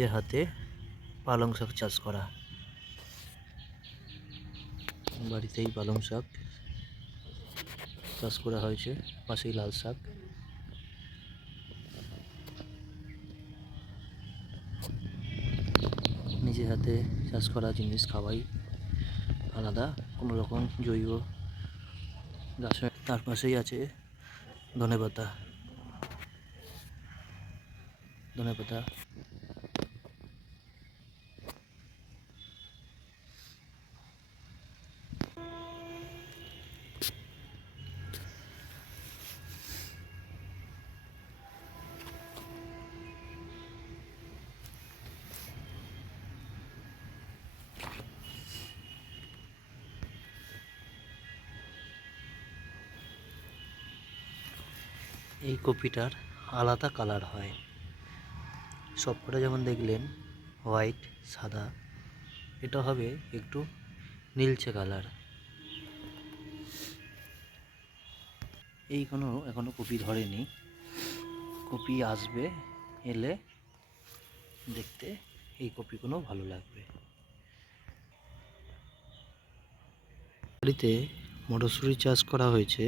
নিজের হাতে পালং শাক চাষ করা। বাড়িতেই পালং শাক চাষ করা হয়েছে, পাশেই লাল শাক। নিজের হাতে চাষ করা জিনিস খাওয়াই আলাদা, কোনো রকম জৈব রাসায়নিক। তার পাশেই আছে ধনেপাতা। ধনেপাতা এই কপিটার আলাদা কালার হয়, সবকটা যেমন দেখলেন হোয়াইট সাদা, এটা হবে একটু নীলচে কালার। এখনো কপি ধরেনি, কপি আসবে, এলে দেখতে এই কপিগুলো ভালো লাগবে। বাড়িতে মটরশুঁটি চাষ করা হয়েছে।